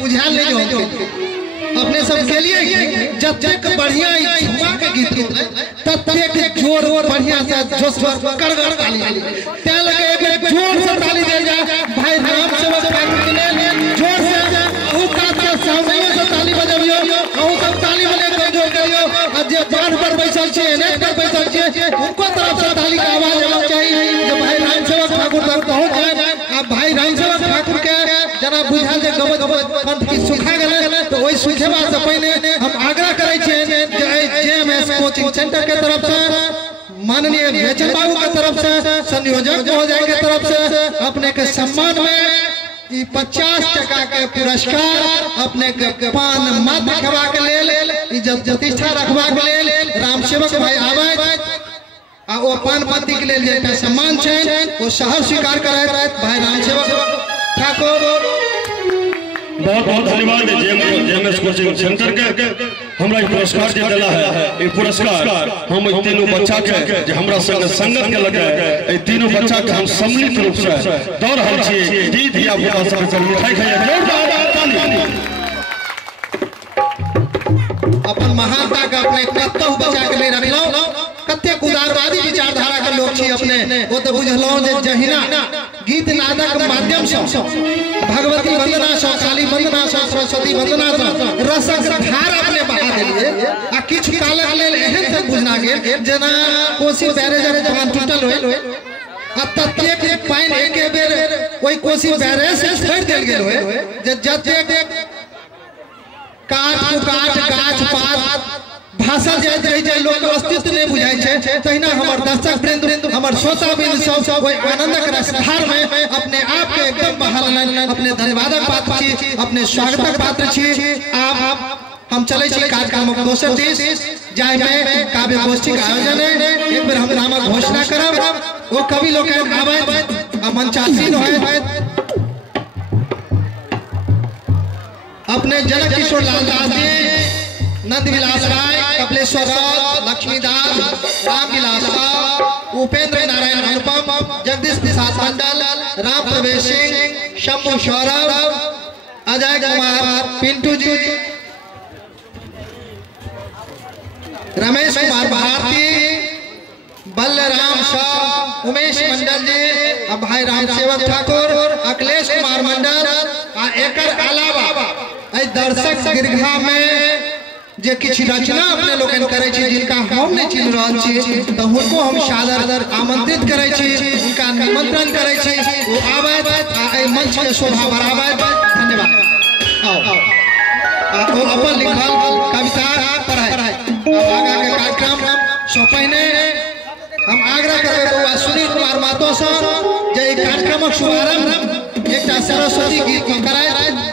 बुझाल नहीं हो अपने सब के लिए जब तक बढ़िया हुआ के गीत तब तक जोर बढ़िया से जोश कर ताली ते लगे एक जोर से ताली दे जा भाई राम सेवक के लिए जोर से ऊ का सामने से ताली बजाबियो ऊ सब ताली बजा के जोर करियो और जे बार पर बैठल छे नेट पर बैठल छे उनको तरफ से ताली का आवाज आना चाहिए जब भाई राम सेवक ठाकुर तक पहुंच जाए अब भाई राम सेवक ठाकुर के जना बुझा जे गबत कंठ की सुखा गेले तो ओई सुखेबा से पहले हम आग्रह करे छे जे जेएमएस कोचिंग सेंटर के तरफ से माननीय बेचन बाबू के तरफ से संयोजक महोदय के तरफ से अपने के सम्मान में 50 टका के पुरस्कार अपने के पान मत खवा के लेल इज्जत प्रतिष्ठा रखवा के लेल राम सेवक भाई आवे आ ओ पान पत्ती के लेल जे सम्मान छै वो सहर स्वीकार करे भाई राम सेवक ठाकुर बहुत बहुत धन्यवाद जेएमएस कोचिंग सेंटर के हमरा पुरस्कार जे दिला है ये पुरस्कार हम तीनों बच्चा के जे हमरा संग संगत के लगे ए तीनों बच्चा के हम सम्मिलित रूप से दौड़ रहल छी जी धिया पुता सब के मिठाई खाइए जोरदार ताली अपन महानता के अपने कतहु बचा के ले रखलौ कते उदारवादी विचारधारा के लोग छी अपने वो तो बुझलौ जे जहिना गीत नादक माध्यम से भगवती वंदना से काली वंदना से सरस्वती वंदना से रसक धार अपने बहा देलिए आ किछ काल लेल एहन से बुझना गेल जना कोसी बैरेज जवान टूटल होय आ तत्ते के पाइन एके बेर ओई कोसी बैरेज से छोड़ देल गेल होय जे जते काट गाछ पात भाषा जाइत रही जाए लोग अस्तित्व नहीं बुझाई छे तहिना हमर दर्शक वृंद हमर श्रोता वृंद सब कोई आनंदक रसधार में अपने आप के एकदम बहाल अपने धन्यवादक पात्र छी अपने स्वागतक पात्र छी आप हम चले छी कार्यक्रम के दोसर दिस जाय में काव्य गोष्ठी का आयोजन है एक बेर हम नामक घोषणा करब वो कवि लोग आवे आ मंचासीन होय अपने जनक किशोर लाल दास जी नंद विलास राय कपिलेश्वर राव लक्ष्मीदास रामविलास राव उपेंद्र नारायण अनुपम जगदीश प्रसाद मंडल राम प्रवेश सिंह शंभु सौरभ अजय कुमार पिंटू जी रमेश कुमार भारती बलराम शाह उमेश मंडल जी भाई राम सेवक ठाकुर अखिलेश कुमार मंडल आ एकर अलावा दर्शक दीर्घा में जे किछ रचना अपने लोगन करे छी जिनका हम नहीं चिन्ह रहल छी तो उनको हम सादर आमंत्रित करे छी उनका निमंत्रण करे छी वो आवे आ ए मंच के शोभा बढ़ावे धन्यवाद आओ अपन लिखल कविता पढ़ाई आगा के कार्यक्रम सो पहले हम आग्रह करबे सुनील कुमार मातो से जे कार्यक्रमक शुभारंभ एकटा सरस्वती गीत कराए